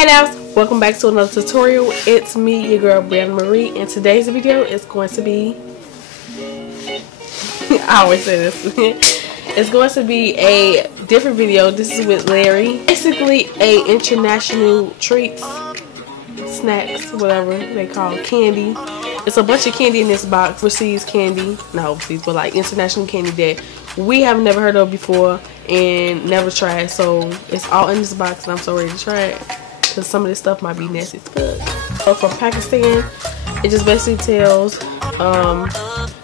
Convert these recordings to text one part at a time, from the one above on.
Hey now, welcome back to another tutorial. It's me, your girl Briana Marie, and today's video is going to be I always say this. It's going to be a different video. This is with Larry. Basically a international treats, snacks, whatever they call candy. It's a bunch of candy in this box. Overseas candy, not overseas, but like international candy that we have never heard of before and never tried. So it's all in this box and I'm so ready to try it. Because some of this stuff might be nasty as fuck. So from Pakistan, it just basically tells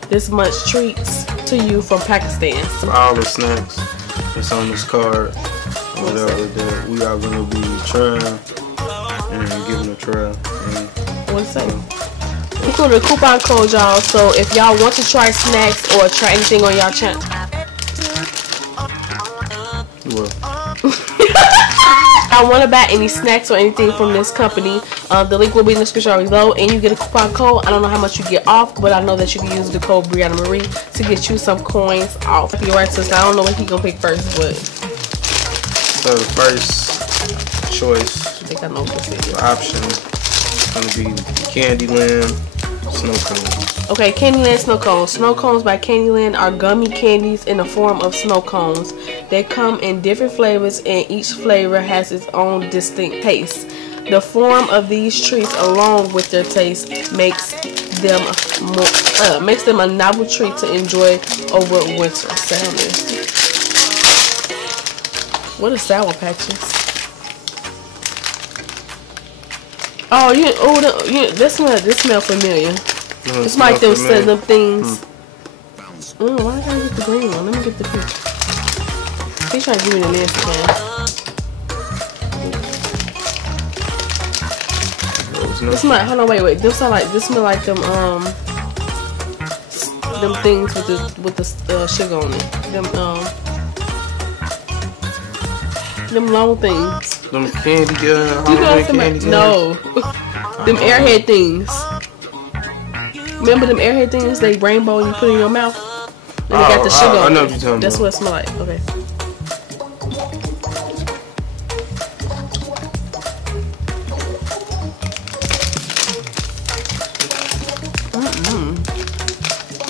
this much treats to you from Pakistan. So all the snacks that's on this card, whatever that we are going to be trying and giving a try. What's that? Including a coupon code, y'all. So if y'all want to try snacks or try anything on y'all channel, I want to buy any snacks or anything from this company, the link will be in the description below, and you get a coupon code. I don't know how much you get off, but I know that you can use the code Briana Marie to get you some coins off. Your right, sister. I don't know what he gonna pick first, but so the first choice, I think I know what this is. Option is gonna be Candyland snow cones. Okay, Candyland snow cones. Snow cones by Candyland are gummy candies in the form of snow cones. They come in different flavors and each flavor has its own distinct taste. The form of these treats along with their taste makes them a novel treat to enjoy over winter. What are Sour Patches? Oh, this smell familiar. It's like them setting up things. Why did I get the green one? Let me get the peach. He's trying to give me the nasty man. This smell. Hold on, wait. This smell like them things with the sugar on it. Them long things. Them candy candy. No, them airhead things. Remember them airhead things? They rainbow and you put in your mouth. And they got the sugar on it. I know what you're talking That's about. what it smells like. Okay.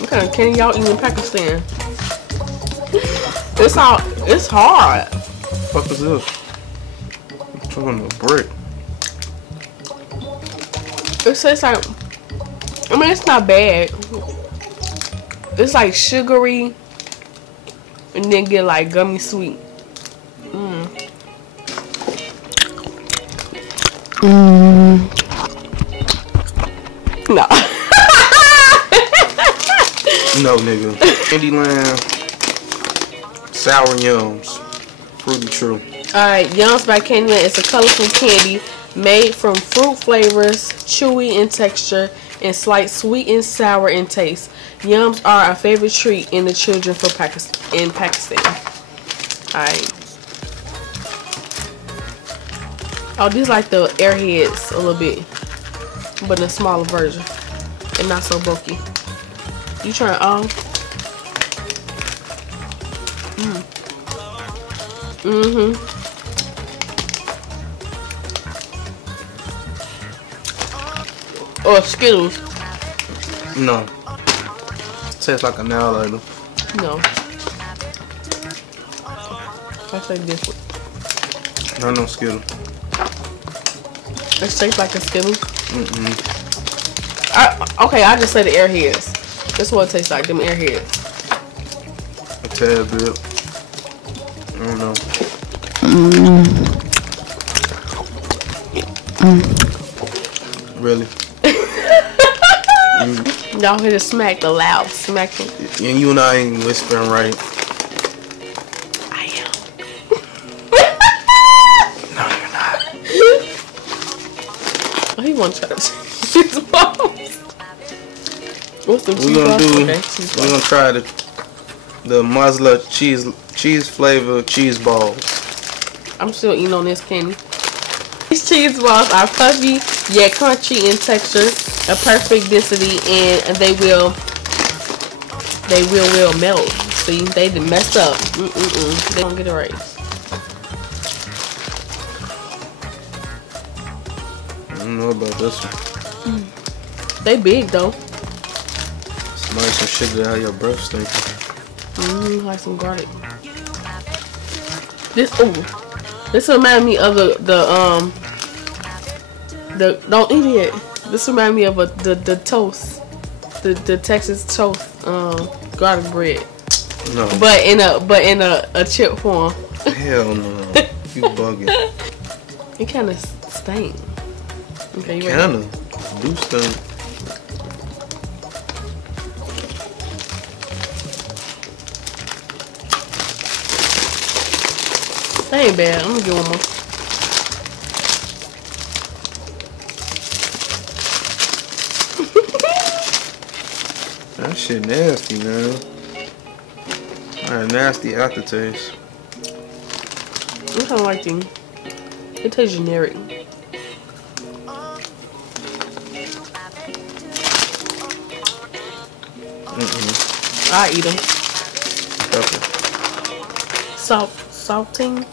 What kind of candy y'all eating in Pakistan? It's hard. What the fuck is this? I'm trying a brick. It tastes like, I mean, it's not bad. It's like sugary and then get like gummy sweet. No. No, nigga. Candyland sour yums. Fruity True. Alright, Yums by Candyland is a colorful candy made from fruit flavors, chewy in texture, and slight sweet and sour in taste. Yums are a favorite treat in the children in Pakistan. Alright. Oh, these like the airheads a little bit, but in a smaller version and not so bulky. You trying all? Or Skittles. No. Tastes like a nail later. No. I say different. No Skittle. It tastes like a Skittle. Okay, I just say the airheads. That's what it tastes like, them airheads. A tad bit. I don't know. Really? Y'all hear the smack, the loud smacking. And you and I ain't whispering right. I am. No, you're not. Oh, he wants to try the cheese balls. What's the cheese balls? Okay, we're gonna try the Mazla cheese flavor cheese balls. I'm still eating on this candy. These cheese balls are fluffy yet crunchy in texture, a perfect density, and they will melt. See, they done messed up. They don't get it right. don't know about this one. They big though. Smell some shit that have your breath stinking. Like some garlic. This remind me of the don't eat it. This remind me of the toast, the Texas toast garlic bread. No. But in a chip form. Hell no. You bugging. It kind of stink. Okay, you Kinda. Do stink. That ain't bad. I'm gonna get one more. That shit nasty, man. Alright, nasty aftertaste. I kind of like them. It tastes generic. I eat them. Pepper. Salting.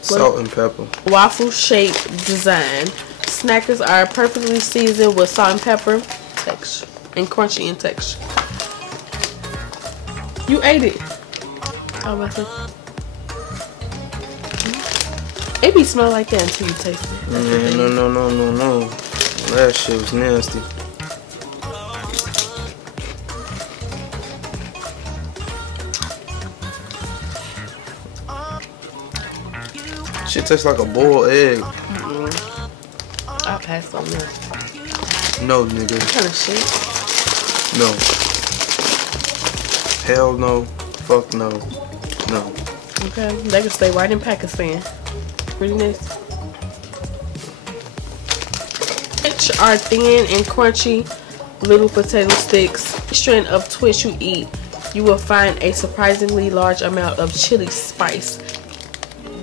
Salt and pepper. Waffle shaped design. Snackers are perfectly seasoned with salt and pepper texture and crunchy in texture. You ate it. Oh, my God. It be smell like that until you taste it. No. That shit was nasty. Shit tastes like a boiled egg. I passed on that. No, nigga. What kind of shit? No. Hell no. Fuck no. No. Okay, they can stay right in Pakistan. Pretty nice. Which are thin and crunchy little potato sticks. Each strand of twist you eat, you will find a surprisingly large amount of chili spice.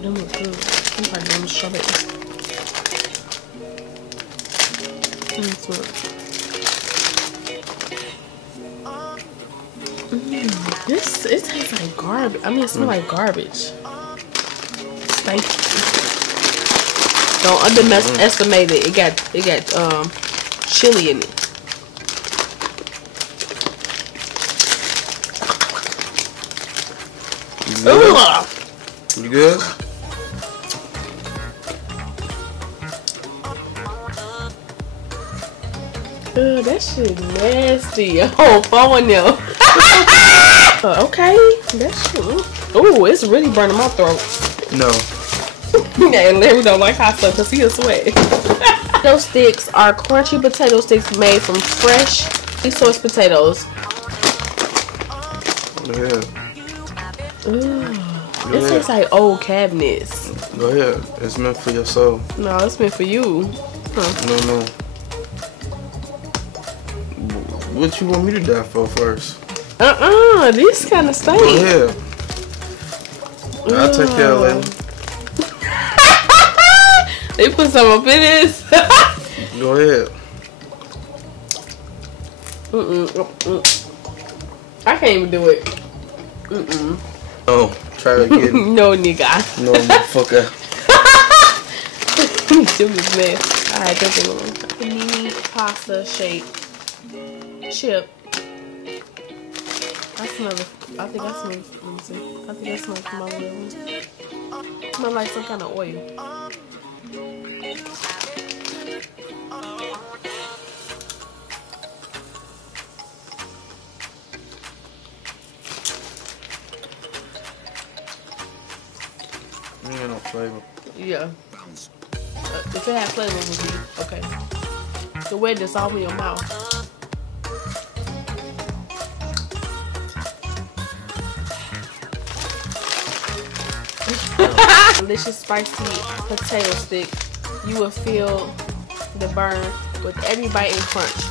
Them look good. I'm probably going to strawberries. This, it tastes like garbage. I mean, it smells like garbage. Thank you. Don't underestimate it. It got chili in it. You good? That shit nasty. Oh, phone now. Okay, that shit. Ooh, it's really burning my throat. No. Yeah, and Larry don't like hot stuff because he'll sweat. Those sticks are crunchy potato sticks made from fresh sourced potatoes. Go ahead. It tastes like old cabinets. Go ahead. It's meant for your soul. No, it's meant for you. Huh. No. What you want me to die for first? These kind of stink. Go ahead. I'll take care of it. They put some up in this. Go ahead. I can't even do it. No, try it again. No, nigga. No, motherfucker. Them is nasty. Alright, that's a little mini pasta shaped chip. I think I smell, let me see. I think I smell from my little one. Smell like some kind of oil. No flavor. Yeah. If it had flavor, it would be okay. The way this all in your mouth. Delicious spicy potato stick. You will feel the burn with every bite and crunch.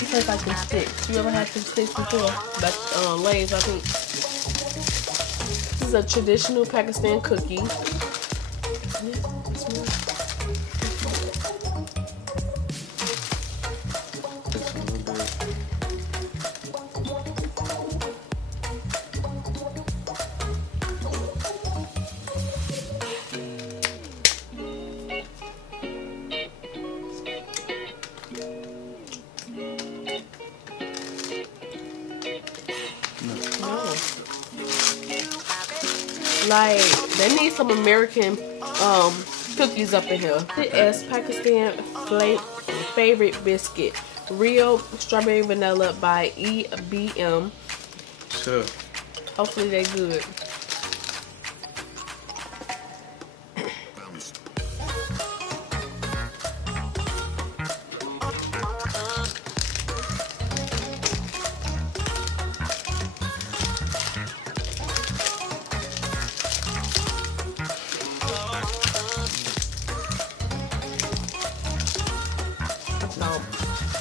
It tastes like some sticks. You ever had some sticks before? Like Lay's, I think. This is a traditional Pakistan cookie. Like, they need some American cookies up in here. It is Pakistan favorite biscuit. Real strawberry vanilla by EBM. Sure. Hopefully they good.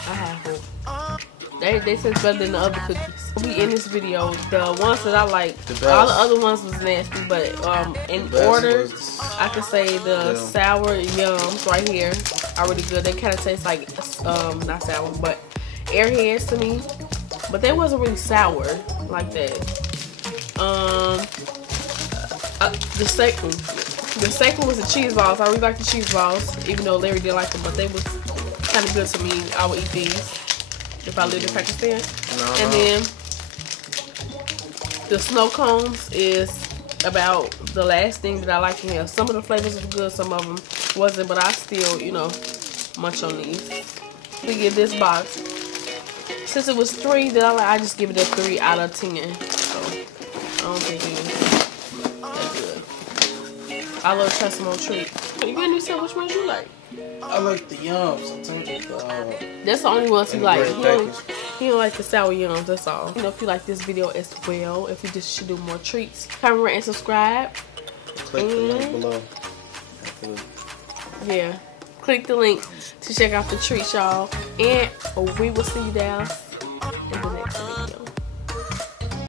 I have hope. They said it's better than the other cookies. We in this video, the ones that I like, all the other ones was nasty, but in order, I could say the sour yums right here are really good. They kind of taste like not sour, but Airheads to me, but they wasn't really sour like that. The second was the cheese balls. I really like the cheese balls, even though Larry didn't like them, but they was kind of good to me. I would eat these if I lived in Pakistan. And then the snow cones is about the last thing that I like in here. Some of the flavors were good, some of them wasn't, but I still, you know, munch on these. We get this box. Since it was 3 that I like, I just give it a 3 out of 10. So I don't think it's that good. I love try some more treats. You gonna tell which ones you like? I like the yums. I told you. That's the only ones he likes. He don't like the sour yums, that's all. You know, if you like this video as well, if you just should do more treats, comment, rate, and subscribe. Click the link below. Yeah. Click the link to check out the treats, y'all. And we will see you down in the next video.